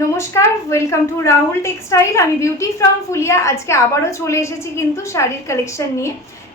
নমস্কার, welcome to Rahul textile. আমি beauty from Phulia. আজকে আবারও চলে এসেছি কিন্তু শাড়ির কালেকশন নিয়ে।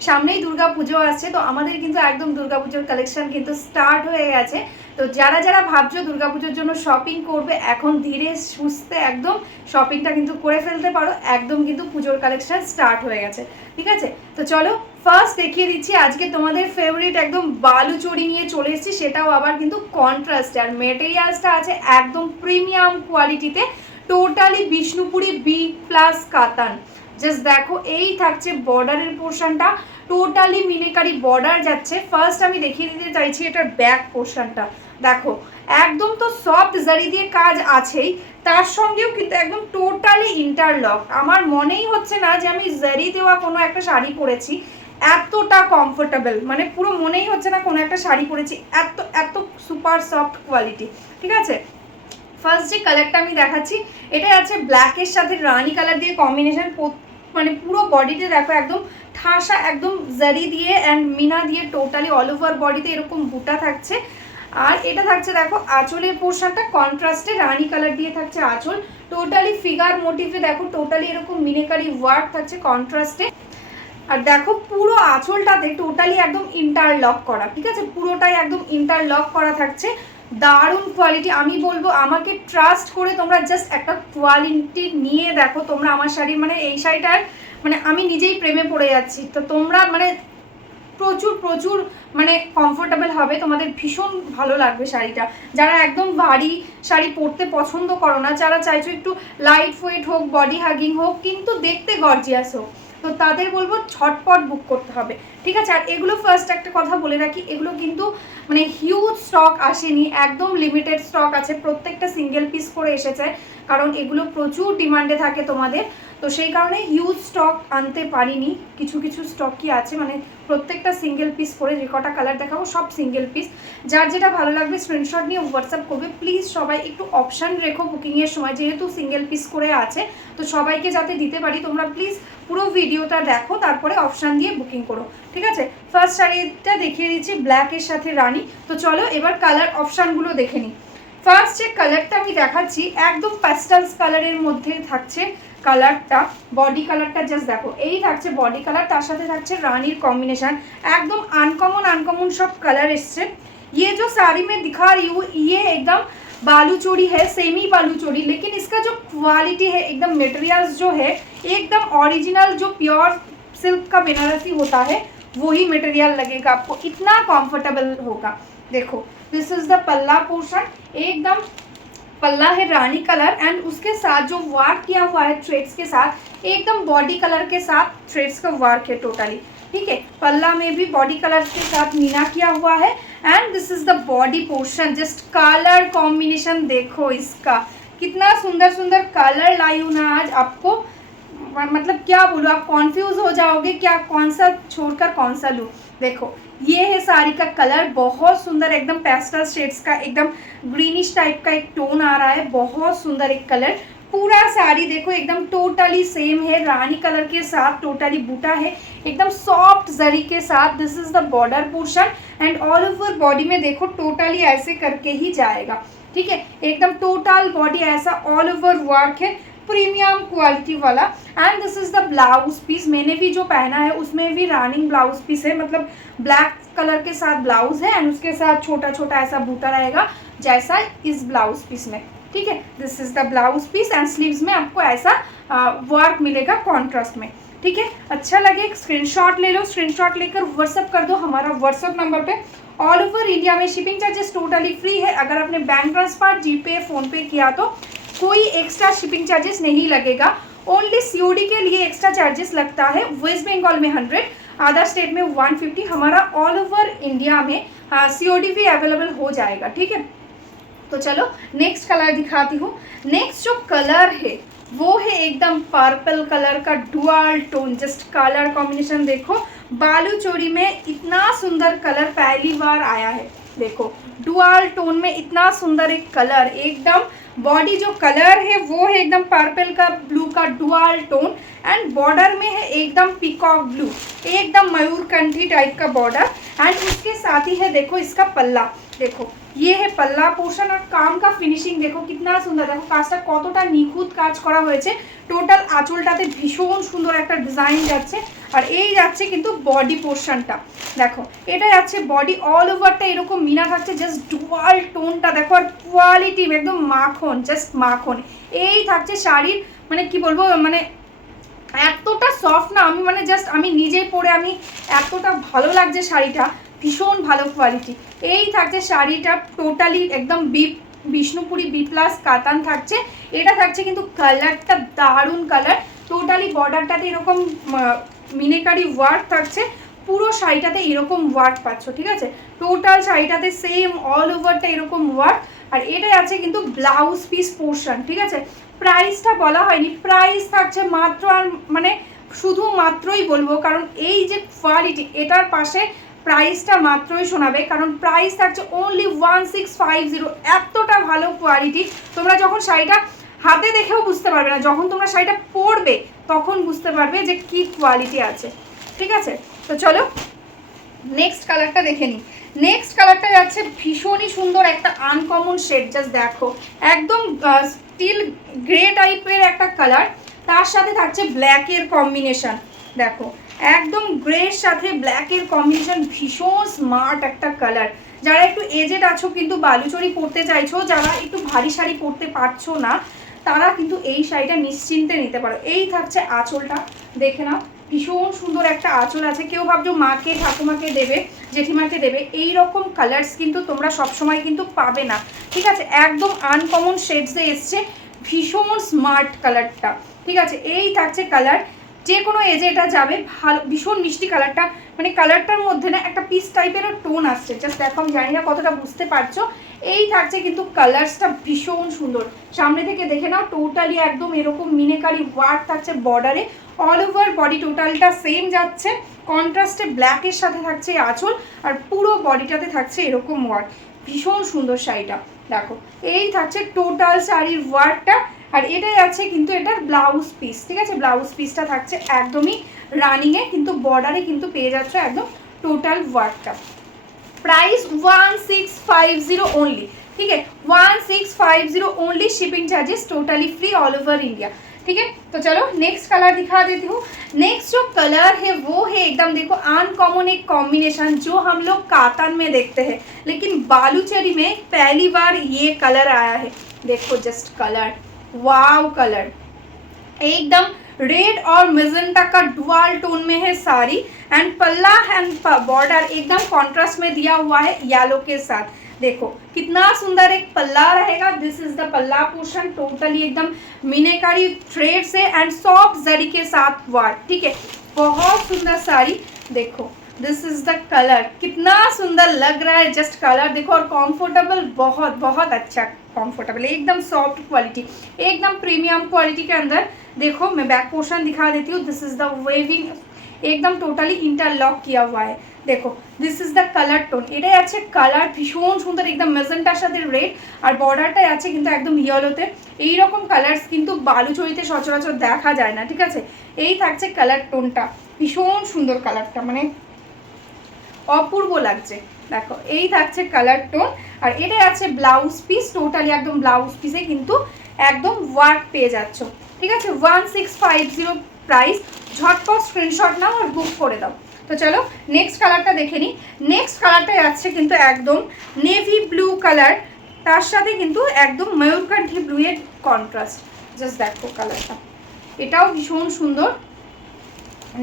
সামনেই দুর্গা পুজো আসছে, তো আমাদের কিন্তু একদম দুর্গা পুজোর কালেকশন কিন্তু স্টার্ট হয়ে গেছে। তো যারা যারা ভাবছো দুর্গা পুজোর জন্য শপিং করবে, এখন ধীরে সুস্থে একদম শপিংটা কিন্তু করে ফেলতে পারো। একদম কিন্তু পুজোর কালেকশন স্টার্ট হয়ে গেছে, ঠিক আছে? তো চলো ফার্স্ট দেখিয়ে দিচ্ছি আজকে তোমাদের ফেভারিট একদম বালুচরি নিয়ে চলে এসেছি, সেটাও আবার কিন্তু কন্ট্রাস্টে। আর মেটেরিয়ালসটা আছে একদম প্রিমিয়াম কোয়ালিটিতে, টোটালি বিষ্ণুপুরি বি প্লাস কাতান। জাস্ট দেখো, এই থাকছে বর্ডারের পোর্শনটা, টোটালি মিনেকারি বর্ডার যাচ্ছে। ফার্স্ট আমি দেখিয়ে দিতে চাইছি এটার ব্যাক পোর্শনটা। দেখো একদম তো সফট জারি দিয়ে কাজ আছেই, তার সঙ্গেও কিন্তু একদম টোটালি ইন্টারলক। আমার মনেই হচ্ছে না যে আমি জারি দেওয়া কোনো একটা শাড়ি পরেছি, এতটা কমফোর্টেবল, মানে পুরো মনেই হচ্ছে না কোনো একটা শাড়ি পরেছি, এত এত সুপার সফট কোয়ালিটি, ঠিক আছে? ফার্স্ট যে কালারটা আমি দেখাচ্ছি, এটা আছে ব্ল্যাকের সাথে রানি কালার দিয়ে কম্বিনেশন। মানে পুরো বডিতে দেখো একদম ঠাসা একদম জারি দিয়ে অ্যান্ড মিনা দিয়ে টোটালি অল ওভার বডিতে এরকম বুটা থাকছে। আর এটা থাকছে দেখো আঁচলের পোর্শনটা কন্ট্রাস্টে রানি কালার দিয়ে থাকছে আঁচল, টোটালি ফিগার মোটিভে দেখো টোটালি এরকম মিনেকারি ওয়ার্ক থাকছে কন্ট্রাস্টে। আর দেখো পুরো আঁচলটাতে টোটালি একদম ইন্টারলক করা, ঠিক আছে? পুরোটাই একদম ইন্টারলক করা থাকছে। দারুণ কোয়ালিটি, আমি বলবো আমাকে ট্রাস্ট করে তোমরা জাস্ট একটা কোয়ালিটি নিয়ে দেখো তোমরা আমার শাড়ি, মানে এই শাড়িটার মানে আমি নিজেই প্রেমে পড়ে যাচ্ছি। তো তোমরা মানে প্রচুর প্রচুর মানে কমফোর্টেবল হবে, তোমাদের ভীষণ ভালো লাগবে শাড়িটা। যারা একদম ভারী শাড়ি পরতে পছন্দ করো না, যারা চাইছো একটু লাইট ওয়েট হোক, বডি হাগিং হোক, কিন্তু দেখতে গর্জিয়াস হোক, তো তাদের বলবো ঝটপট বুক করতে হবে, ঠিক আছে? আর এগুলো ফার্স্ট একটা কথা বলে রাখি, এগুলো কিন্তু মানে হিউজ স্টক আসেনি, একদম লিমিটেড স্টক আছে, প্রত্যেকটা সিঙ্গেল পিস করে এসেছে, কারণ এগুলো প্রচুর ডিমান্ডে থাকে তোমাদের। তো সেই কারণে হিউজ স্টক আনতে পারিনি, কিছু কিছু স্টকই আছে, মানে প্রত্যেকটা সিঙ্গেল পিস করে যে কটা কালার দেখাবো সব সিঙ্গেল পিস। যার যেটা ভালো লাগবে স্ক্রিনশট নিয়ে হোয়াটসঅ্যাপ করবে। প্লিজ সবাই একটু অপশান রেখো বুকিংয়ের সময়, যেহেতু সিঙ্গেল পিস করে আছে তো সবাইকে যাতে দিতে পারি, তোমরা প্লিজ পুরো ভিডিওটা দেখো, তারপরে অপশান দিয়ে বুকিং করো, ঠিক আছে? ফার্স্ট শাড়িটা দেখিয়ে দিচ্ছি ব্ল্যাকের সাথে রানি। তো চলো এবার কালার অপশানগুলো দেখে নিই। ফার্স্ট যে কালারটা আমি দেখাচ্ছি একদম প্যাস্টেলস কালারের মধ্যে থাকছে কালারটা। বডি কালারটা জাস্ট দেখো, এই থাকছে বডি কালার, তার সাথে থাকছে রানির कॉम्बिनेशन। एकदम अनकॉमन अनकॉमन सब कलर इससे। ये जो साड़ी में दिखा रही हूँ ये एकदम बालू चोड़ी है, सेमी बालू चोड़ी, लेकिन इसका जो क्वालिटी है एकदम मटेरियल्स जो है एकदम ओरिजिनल जो प्योर सिल्क का बनारसी होता है वही मटेरियल लगेगा आपको, इतना कंफर्टेबल होगा। देखो दिस इज द पल्ला पोर्शन, एकदम पल्ला है रानी कलर एंड उसके साथ जो वर्क किया हुआ है थ्रेड्स के साथ, एकदम बॉडी कलर के साथ थ्रेड्स का वर्क है टोटली, ठीक है? पल्ला में भी बॉडी कलर के साथ मीना किया हुआ है and this is the body portion. Just colour combination देखो इसका, कितना सुंदर सुंदर कलर लाई हूँ ना आज आपको, मतलब क्या बोलूँ, आप कॉन्फ्यूज हो जाओगे क्या कौन सा छोड़कर कौन सा लूँ। देखो ये है साड़ी का कलर, बहुत सुंदर एकदम पेस्टल शेड्स का, एकदम ग्रीनिश टाइप का एक टोन आ रहा है, बहुत सुंदर एक कलर। पूरा साड़ी देखो एकदम टोटली सेम है, रानी कलर के साथ टोटली बूटा है, एकदम सॉफ्ट जरी के साथ। This is the border portion and all over body में देखो टोटली ऐसे करके ही जाएगा, ठीक है? एकदम टोटल बॉडी ऐसा ऑल ओवर वर्क है, प्रीमियम क्वालिटी वाला। And this is the blouse piece, मैंने भी जो पहना है उसमें भी रनिंग ब्लाउज पीस है, मतलब ब्लैक कलर के साथ ब्लाउज है एंड उसके साथ छोटा छोटा ऐसा बूटा रहेगा जैसा इस ब्लाउज पीस में, ठीक है? This is the blouse piece and sleeves में आपको ऐसा वर्क मिलेगा कॉन्ट्रास्ट में, ठीक है? अच्छा लगे स्क्रीनशॉट ले लो, स्क्रीनशॉट लेकर व्हाट्सअप कर दो हमारा व्हाट्सअप नंबर पे। ऑल ओवर इंडिया में शिपिंग चार्जेस टोटली फ्री है। अगर आपने बैंक ट्रांसफर, जीपे, फ़ोनपे किया तो कोई एक्स्ट्रा शिपिंग चार्जेस नहीं लगेगा। ओनली सीओडी के लिए एक्स्ट्रा चार्जेस लगता है। वेस्ट बंगाल में 100, अदर स्टेट में 150। हमारा ऑल ओवर इंडिया में सीओडी भी अवेलेबल हो जाएगा, ठीक है? तो चलो नेक्स्ट कलर दिखाती हूँ। नेक्स्ट जो कलर है वो है एकदम पर्पल कलर का dual tone. Just colour combination देखो, बालू चोरी में इतना सुंदर कलर पहली बार आया है। देखो डुअल टोन में इतना सुंदर एक कलर, एकदम बॉडी जो कलर है वो है एकदम पर्पल का ब्लू का डुअल टोन एंड बॉर्डर में है एकदम पीकॉक ब्लू, एकदम मयूरकंठी टाइप का बॉर्डर एंड उसके साथ ही है देखो इसका पल्ला, देखो ये है पल्ला पोर्शन और काम का फिनिशिंग देखो कितना सुंदर, देखो কাজটা কতটা নিখুঁত কাজ করা হয়েছে। টোটাল আঁচলটাতে ভীষণ সুন্দর একটা ডিজাইন যাচ্ছে। আর এই যাচ্ছে কিন্তু বডি পোর্শনটা, দেখো এটা যাচ্ছে বডি অল ওভারটা এরকম মিনা থাকছে, জাস্ট ডুয়াল টোনটা দেখো। আর কোয়ালিটি একদম মাখন, জাস্ট মাখন। এই থাকছে শাড়ির মানে কি বলবো, মানে এতটা সফট না, আমি মানে জাস্ট আমি নিজে পরে আমি এতটা ভালো লাগছে শাড়িটা, ভীষণ ভালো কোয়ালিটি। এই থাকছে শাড়িটা টোটালি একদম বিষ্ণুপুরি বি প্লাস কাতান থাকছে। এটা থাকছে কিন্তু কালারটা দারুণ কালার, টোটালি বর্ডারটাতে এরকম মিনেকারি ওয়ার্ক থাকছে, পুরো শাড়িটাতে এরকম ওয়ার্ক পাচ্ছ, ঠিক আছে। টোটাল শাড়িটাতে সেম অল ওভারটা এরকম ওয়ার্ক। আর এটা আছে কিন্তু ব্লাউজ পিস পোর্শন, ঠিক আছে। প্রাইসটা বলা হয়নি, প্রাইস থাকছে মাত্র, আর মানে শুধুমাত্রই বলবো কারণ এই যে কোয়ালিটি এটার পাশে প্রাইসটা মাত্রই শোনাবে, কারণ প্রাইস থাকছে অনলি 1650। এতটা ভালো কোয়ালিটি, তোমরা যখন শাড়িটা হাতে দেখেও বুঝতে পারবে না, যখন তোমরা শাড়িটা পরবে তখন বুঝতে পারবে যে কি কোয়ালিটি আছে, ঠিক আছে। তো চলো নেক্সট কালারটা দেখে নিই। নেক্সট কালারটা যাচ্ছে ভীষণই সুন্দর একটা আনকমন শেড, জাস্ট দেখো একদম স্টিল গ্রে টাইপের একটা কালার, তার সাথে থাকছে ব্ল্যাকের কম্বিনেশন, দেখো একদম গ্রের সাথে ব্ল্যাকের কম্বিনেশন, ভীষণ স্মার্ট একটা কালার। যারা একটু এজেড আছো কিন্তু বালুচরি পরতে চাইছো, যারা একটু ভারী শাড়ি পরতে পারছো না, তারা কিন্তু এই শাড়িটা নিশ্চিন্তে নিতে পারো। এই থাকছে আঁচলটা, দেখে নাও ভীষণ সুন্দর একটা আঁচল আছে। কেউ ভাবছো মাকে ঠাকুমাকে দেবে, জেঠিমাকে দেবে, এই রকম কালার্স কিন্তু তোমরা সবসময় কিন্তু পাবে না, ঠিক আছে। একদম আনকমন শেডসে এসছে, ভীষণ স্মার্ট কালারটা, ঠিক আছে। এই থাকছে কালার, যে কোনো এজে এটা যাবে, ভালো ভীষণ মিষ্টি কালারটা, মানে কালারটার মধ্যে না একটা পিস টাইপেরও টোন আসছে, জাস্ট দেখো আমি জানি না কতটা বুঝতে পারছো। এই থাকছে কিন্তু কালার্সটা ভীষণ সুন্দর, সামনে থেকে দেখে নাও টোটালি একদম এরকম মিনেকারি ওয়ার্ক থাকছে বর্ডারে, অল ওভার বডি টোটালটা সেম যাচ্ছে, কন্ট্রাস্টে ব্ল্যাকের সাথে থাকছে আঁচল, আর পুরো বডিটাতে থাকছে এরকম ওয়ার্ক, ভীষণ সুন্দর শাড়িটা দেখো। এই থাকছে টোটাল শাড়ির ওয়ার্কটা। আর এটা যাচ্ছে কিন্তু এটার ব্লাউজ পিস, ঠিক আছে। ব্লাউজ পিসটা থাকছে একদমই রানিংয়ে, কিন্তু বর্ডারে কিন্তু পেয়ে যাচ্ছ একদম টোটাল ওয়ার্কটা। प्राइस 1650 ओनली, ठीक है 1650 only, shipping charges totally free all over India, ठीक है। तो चलो नेक्स्ट कलर दिखा देती हूँ। नेक्स्ट जो कलर है वो है एकदम देखो अनकॉमन एक कॉम्बिनेशन जो हम लोग कातन में देखते हैं, लेकिन बालूचरी में पहली बार ये कलर आया है। देखो जस्ट कलर, वाव कलर, एकदम रेड और मेजेंटा का डुअल टोन में है साड़ी, एंड पल्ला एंड बॉर्डर एकदम कॉन्ट्रास्ट में दिया हुआ है येलो के साथ। देखो कितना सुंदर एक पल्ला रहेगा, दिस इज द पल्ला पोर्शन, टोटली एकदम मीनाकारी थ्रेड से एंड सॉफ्ट जरी के साथ वर्क, ठीक है। बहुत सुंदर साड़ी, देखो दिस इज द कलर, कितना सुंदर लग रहा है, जस्ट कलर देखो। और कंफर्टेबल, बहुत बहुत अच्छा कंफर्टेबल, एकदम सॉफ्ट क्वालिटी, एकदम प्रीमियम क्वालिटी के अंदर। देखो मैं बैक पोर्शन दिखा देती हूँ, दिस इज द वेविंग, एकदम टोटाली इंटरलॉक किया हुआ है। देखो this is the colour tone, এটাই আছে কালার ভীষণ সুন্দর, একদম মেজেন্টার সাথে রেড, আর বর্ডারটাই আছে কিন্তু একদম ইয়েলোতে। এইরকম কালার্স কিন্তু বালুচরিতে সচরাচর দেখা যায় না, ঠিক আছে। এই থাকছে কালার টোনটা, ভীষণ সুন্দর কালারটা, মানে অপূর্ব লাগছে। দেখো এই থাকছে কালার টোন, আর এটাই আছে ব্লাউজ পিস, টোটালি একদম ব্লাউজ পিসে কিন্তু একদম ওয়ার্ক পেয়ে যাচ্ছ, ঠিক আছে। 1650 प्राइस, झटपट स्क्रीनशॉट नाओ और बुक करे दाओ। तो चलो नेक्स्ट कलरটা দেখে নি। नेक्स्ट कलरটা যাচ্ছে কিন্তু একদম নেভি ব্লু কালার, তার সাথে কিন্তু একদম ময়ূরকান্ঠী ব্লু এর কন্ট্রাস্ট, জাস্ট দেখো কালারটা, এটাও ভীষণ সুন্দর,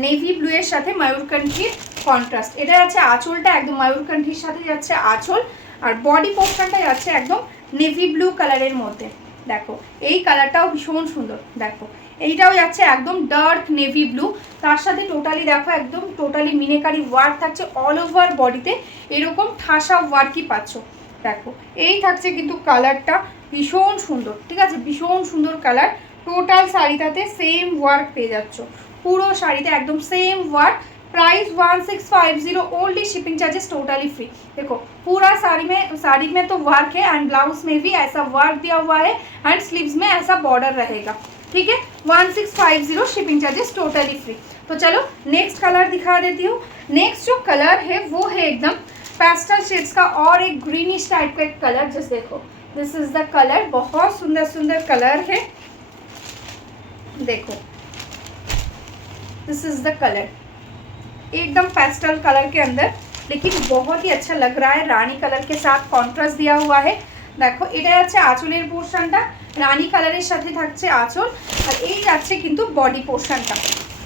নেভি ব্লু এর সাথে ময়ূরকান্ঠীর কন্ট্রাস্ট। এটা যাচ্ছে আঁচলটা একদম ময়ূরকান্ঠীর সাথে যাচ্ছে আঁচল, আর বডি পোর্শনটা যাচ্ছে একদম নেভি ব্লু কালারের মধ্যে। দেখো এই কালারটাও ভীষণ সুন্দর, দেখো এইটাও যাচ্ছে একদম ডার্ক নেভি ব্লু, তার সাথে টোটালি দেখো একদম টোটালি মিনেকারি ওয়ার্ক থাকছে অল ওভার বডিতে, এরকম ঠাসা ওয়ার্কই পাচ্ছ। দেখো এই থাকছে কিন্তু কালারটা ভীষণ সুন্দর, ঠিক আছে, ভীষণ সুন্দর কালার। টোটাল শাড়িটাতে সেম ওয়ার্ক পেয়ে যাচ্ছ, পুরো শাড়িতে একদম same work. Price 1650 only, shipping charges totally free. देखो पूरा साड़ी में तो वर्क है, एंड ब्लाउज में भी ऐसा वर्क दिया हुआ है, एंड स्लीव्स में ऐसा बॉर्डर रहेगा, ठीक है। 1650, शिपिंग चार्जेस टोटली फ्री। तो चलो नेक्स्ट कलर दिखा देती हूँ। नेक्स्ट जो कलर है वो है एकदम पेस्टल शेड्स का और एक ग्रीनिश टाइप का एक कलर, जस्ट देखो दिस इज द कलर, बहुत सुंदर सुंदर कलर है, देखो दिस इज द कलर, एकदम पेस्टल कलर के अंदर, लेकिन बहुत ही अच्छा लग रहा है, रानी कलर के साथ कॉन्ट्रास्ट दिया हुआ है। देखो এটা যাচ্ছে আঁচলের পোর্শনটা, রানী কালারের সাথে থাকছে আঁচল, আর এই যাচ্ছে কিন্তু বডি পোর্শনটা,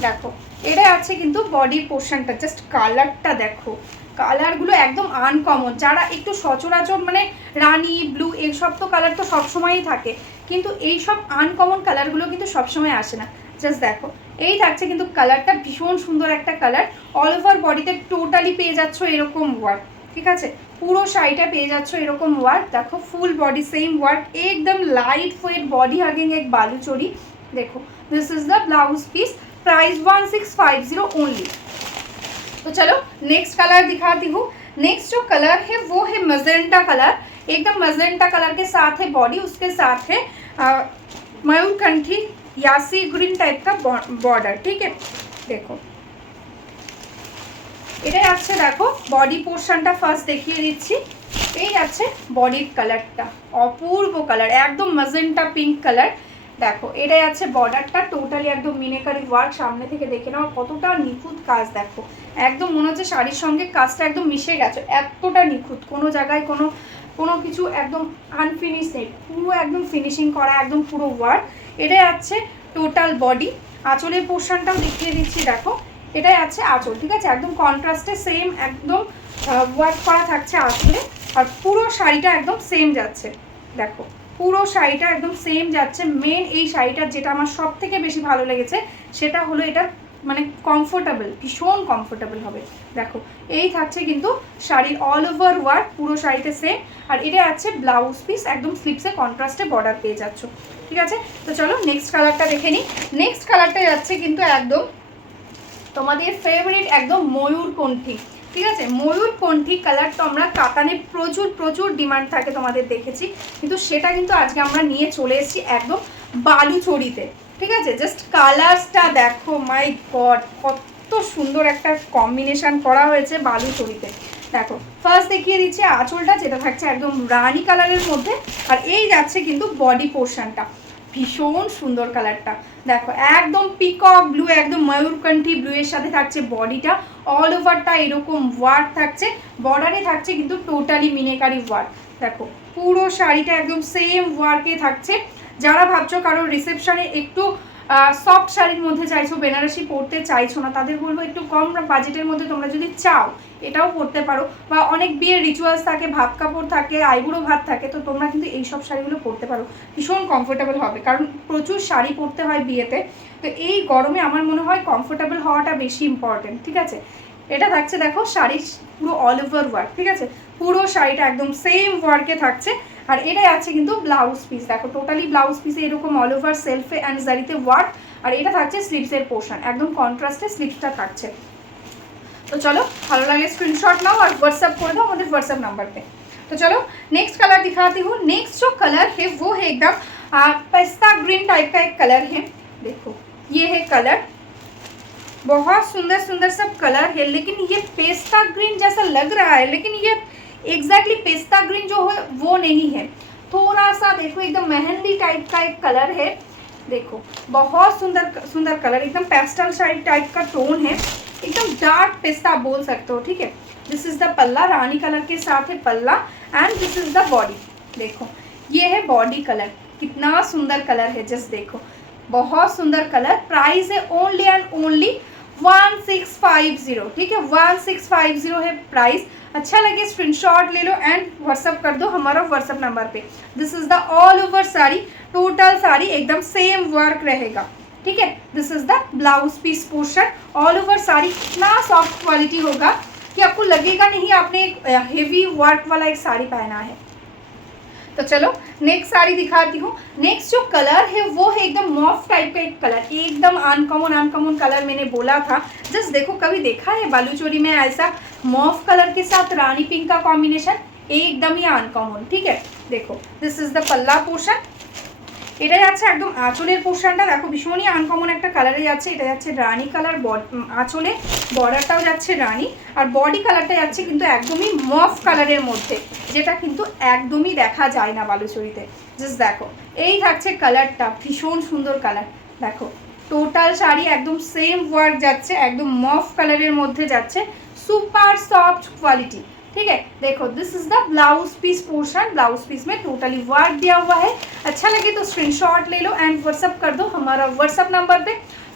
দেখো এটা যাচ্ছে কিন্তু বডি পোর্শনটা, জাস্ট কালারটা দেখো, কালারগুলো একদম আনকমন, যারা একটু সচরাচর মানে রানী ব্লু এইসব তো কালার তো সবসময়ই থাকে, কিন্তু এইসব আনকমন কালারগুলো কিন্তু সবসময় আসে না। জাস্ট দেখো এই থাকছে কিন্তু কালারটা, ভীষণ সুন্দর একটা কালার, অল ওভার বডিতে টোটালি পেয়ে যাচ্ছ এরকম ওয়ার্ক, ঠিক আছে, পুরো শাড়িটা পেয়ে যাচ্ছ এরকম ওয়ার্ক, দেখো ফুল বডি সেম ওয়ার্ক, एकदम लाइट वेट बॉडी हगिंग एक बालूचोरी, देखो this is the blouse piece, price 1650 only. तो चलो नेक्स्ट कलर दिखाती हूँ। नेक्स्ट जो कलर है वो है मजेंटा कलर, एकदम मजेंटा कलर के साथ है बॉडी, उसके साथ है मयूरकंठी यासी ग्रीन टाइप का बॉर्डर, ठीक है, देखो এটা যাচ্ছে, দেখো বডি পোর্শনটা ফার্স্ট দেখিয়ে দিচ্ছি, এই যাচ্ছে বডির কালারটা, অপূর্ব কালার, একদম ম্যাজেন্টা পিঙ্ক কালার, দেখো এটা যাচ্ছে বর্ডারটা, টোটালি একদম মিনেকারি ওয়ার্ক, সামনে থেকে দেখে নাও কতটা নিখুঁত কাজ, দেখো একদম মনে হচ্ছে শাড়ির সঙ্গে কাজটা একদম মিশে গেছে, এতটা নিখুঁত, কোনো জায়গায় কোনো কিছু একদম আনফিনিশ নেই, পুরো একদম ফিনিশিং করা, একদম পুরো ওয়ার্ক। এটা যাচ্ছে টোটাল বডি, আঁচলের পোর্শনটাও দেখিয়ে দিচ্ছি, দেখো এটাই আছে আঁচল, ঠিক আছে, একদম কন্ট্রাস্টে সেম একদম ওয়ার্ক করা থাকছে আঁচলে, আর পুরো শাড়িটা একদম সেম যাচ্ছে, দেখো পুরো শাড়িটা একদম সেম যাচ্ছে। মেন এই শাড়িটার যেটা আমার সব থেকে বেশি ভালো লেগেছে সেটা হলো এটা মানে কমফোর্টেবল, ভীষণ কমফোর্টেবল হবে, দেখো এই থাকছে কিন্তু শাড়ির অল ওভার ওয়ার্ক, পুরো শাড়িতে সেম, আর এটা আছে ব্লাউজ পিস, একদম স্লিপসে কন্ট্রাস্টে বর্ডার পেয়ে যাচ্ছ, ঠিক আছে। তো চলো নেক্সট কালারটা দেখে নিই। নেক্সট কালারটা যাচ্ছে কিন্তু একদম তোমাদের ফেভারিট একদম ময়ূরকণ্ঠী, ঠিক আছে, ময়ূরকণ্ঠী কালার তো আমরা কাতানে প্রচুর প্রচুর ডিমান্ড থাকে তোমাদের দেখেছি, কিন্তু সেটা কিন্তু আজকে আমরা নিয়ে চলে এসেছি একদম বালুচরিতে, ঠিক আছে, জাস্ট কালার্সটা দেখো, মাই গড কত সুন্দর একটা কম্বিনেশন করা হয়েছে বালুচরিতে। দেখো ফার্স্ট দেখিয়ে দিচ্ছি আঁচলটা, যেটা থাকছে একদম রানি কালারের মধ্যে, আর এই যাচ্ছে কিন্তু বডি পোর্শনটা, ভীষণ সুন্দর কালারটা, দেখো একদম পিকক ব্লু, একদম ময়ূরকণ্ঠী ব্লু এর সাথে থাকছে বডিটা, অল ওভারটা এরকম ওয়ার্ক থাকছে, বর্ডারে থাকছে কিন্তু টোটালি মিনেকারি ওয়ার্ক, দেখো পুরো শাড়িটা একদম সেম ওয়ার্কে থাকছে। যারা ভাবছো কারো রিসেপশনে একটু সফট শাড়ির মধ্যে চাইছো, বেনারসি পরতে চাইছো না, তাদের বলবো একটু কম বাজেটের মধ্যে তোমরা যদি চাও এটাও পরতে পারো, বা অনেক বিয়ের রিচুয়ালস থাকে, ভাত কাপড় থাকে, আইবুড়ো ভাত থাকে, তো তোমরা কিন্তু এই সব শাড়িগুলো পরতে পারো, ভীষণ কমফোর্টেবল হবে, কারণ প্রচুর শাড়ি পরতে হয় বিয়েতে, তো এই গরমে আমার মনে হয় কমফোর্টেবল হওয়াটা বেশি ইম্পর্টেন্ট, ঠিক আছে। এটা থাকছে দেখো শাড়ির পুরো অল ওভার ওয়ার্ক, ঠিক আছে, পুরো শাড়িটা একদম সেম ওয়ার্কে থাকছে, আর এটাই আছে কিন্তু ব্লাউজ পিস, দেখো টোটালি ব্লাউজ পিসে এরকম অল ওভার সেলফে অ্যান্ড জারিতে ওয়ার্ক, আর এটা থাকছে স্লিভসের পোর্শন, একদম কন্ট্রাস্টে স্লিভসটা থাকছে। तो चलो ভালো লাগে স্ক্রিনশট নাও और व्हाट्सएप कर दो हमारे व्हाट्सएप नंबर पे। तो चलो नेक्स्ट कलर दिखाती हूँ। नेक्स्ट जो कलर है वो है एकदम पिस्ता ग्रीन टाइप का एक कलर है, देखो ये है कलर, बहुत सुंदर सुंदर सब कलर है, लेकिन ये पिस्ता ग्रीन जैसा लग रहा है, लेकिन ये एग्जैक्टली पिस्ता ग्रीन जो है वो नहीं है, थोड़ा सा देखो एकदम मेहंदी टाइप का एक कलर है, देखो बहुत सुंदर सुंदर कलर, एकदम पेस्टल शेड टाइप का टोन है, एकदम डार्क पिस्ता बोल सकते हो, ठीक है। दिस इज द पल्ला, रानी कलर के साथ है पल्ला, and this is the body, देखो ये है बॉडी कलर, कितना सुंदर कलर है, जस्ट देखो बहुत सुंदर कलर। प्राइस है ओनली एंड ओनली 1650, ठीक है, 1650 है प्राइस। अच्छा लगे स्क्रीनशॉट ले लो एंड व्हाट्सअप कर दो हमारा व्हाट्सअप नंबर पे। This is the all over sari, total sari एकदम सेम वर्क रहेगा, ठीक है। This is the blouse piece portion, all over sari इतना सॉफ्ट क्वालिटी होगा कि आपको लगेगा नहीं आपने एक हेवी वर्क वाला एक साड़ी पहना है। तो चलो नेक्स्ट साड़ी दिखाती हूँ। नेक्स्ट जो कलर है वो है एकदम मॉफ टाइप का एक कलर, एकदम अनकॉमन कलर मैंने बोला था, जस्ट देखो कभी देखा है बालूचोरी में ऐसा मॉफ कलर के साथ रानी पिंक का कॉम्बिनेशन, एकदम ही अनकॉमन, ठीक है। देखो दिस इज द पल्ला पोर्शन, এটা যাচ্ছে একদম আঁচলের পোর্শনটা, দেখো ভীষণই আনকমন একটা কালারে যাচ্ছে। এটা যাচ্ছে রানি কালার, আঁচলে বর্ডারটাও যাচ্ছে রানি, আর বডি কালারটা যাচ্ছে কিন্তু একদমই মফ কালারের মধ্যে, যেটা কিন্তু একদমই দেখা যায় না বালুচরীতে। জাস্ট দেখো এই থাকছে কালারটা, ভীষণ সুন্দর কালার। দেখো টোটাল শাড়ি একদম সেম ওয়ার্ক যাচ্ছে, একদম মফ কালারের মধ্যে যাচ্ছে, सुपर सॉफ्ट क्वालिटी। ठीक है, देखो this is the blouse piece portion. Blouse piece में टोटली वर्क दिया हुआ है। अच्छा लगे तो स्क्रीनशॉट ले लो एंड व्हाट्सअप कर दो हमारा व्हाट्सअप नंबर पे।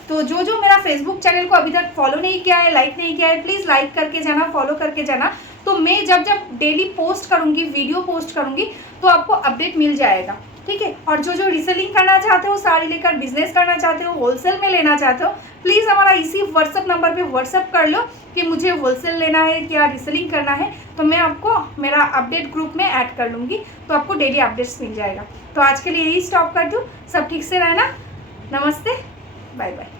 तो जो मेरा फेसबुक चैनल को अभी तक फॉलो नहीं किया है, लाइक नहीं किया है, प्लीज़ लाइक करके जाना, फॉलो करके जाना। तो मैं जब डेली पोस्ट करूँगी, वीडियो पोस्ट करूँगी, तो आपको अपडेट मिल जाएगा। ठीक है, और जो रीसेलिंग करना चाहते हो, साड़ी लेकर बिजनेस करना चाहते हो, होलसेल में लेना चाहते हो, प्लीज़ हमारा इसी व्हाट्सअप नंबर पे व्हाट्सअप कर लो कि मुझे होलसेल लेना है क्या रीसेलिंग करना है, तो मैं आपको मेरा अपडेट ग्रुप में ऐड कर लूँगी, तो आपको डेली अपडेट्स मिल जाएगा। तो आज के लिए यही स्टॉप कर दूँ। सब ठीक से रहना, नमस्ते, बाय बाय।